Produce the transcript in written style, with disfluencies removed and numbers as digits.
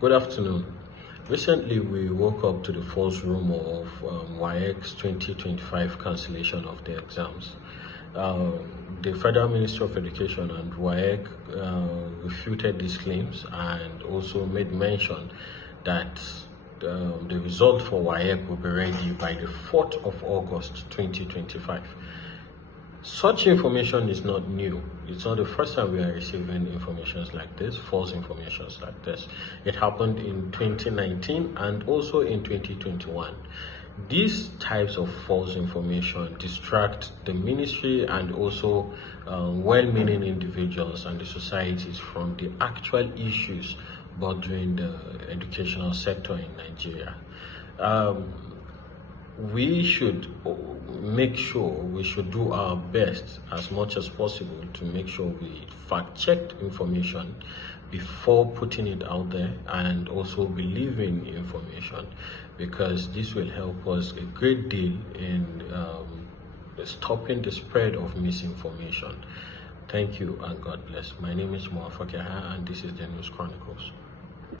Good afternoon. Recently, we woke up to the false rumor of WAEC's 2025 cancellation of the exams. The Federal Ministry of Education and WAEC refuted these claims and also made mention that the result for WAEC will be ready by the 4th of August 2025. Such information is not new. It's not the first time we are receiving information like this, false information like this. It happened in 2019 and also in 2021. These types of false information distract the ministry and also well-meaning individuals and the societies from the actual issues bothering the educational sector in Nigeria. We should do our best as much as possible to make sure we fact-check information before putting it out there and also believing information, because this will help us a great deal in stopping the spread of misinformation. Thank you and God bless. My name is Moafak Yaha and this is the News Chronicles.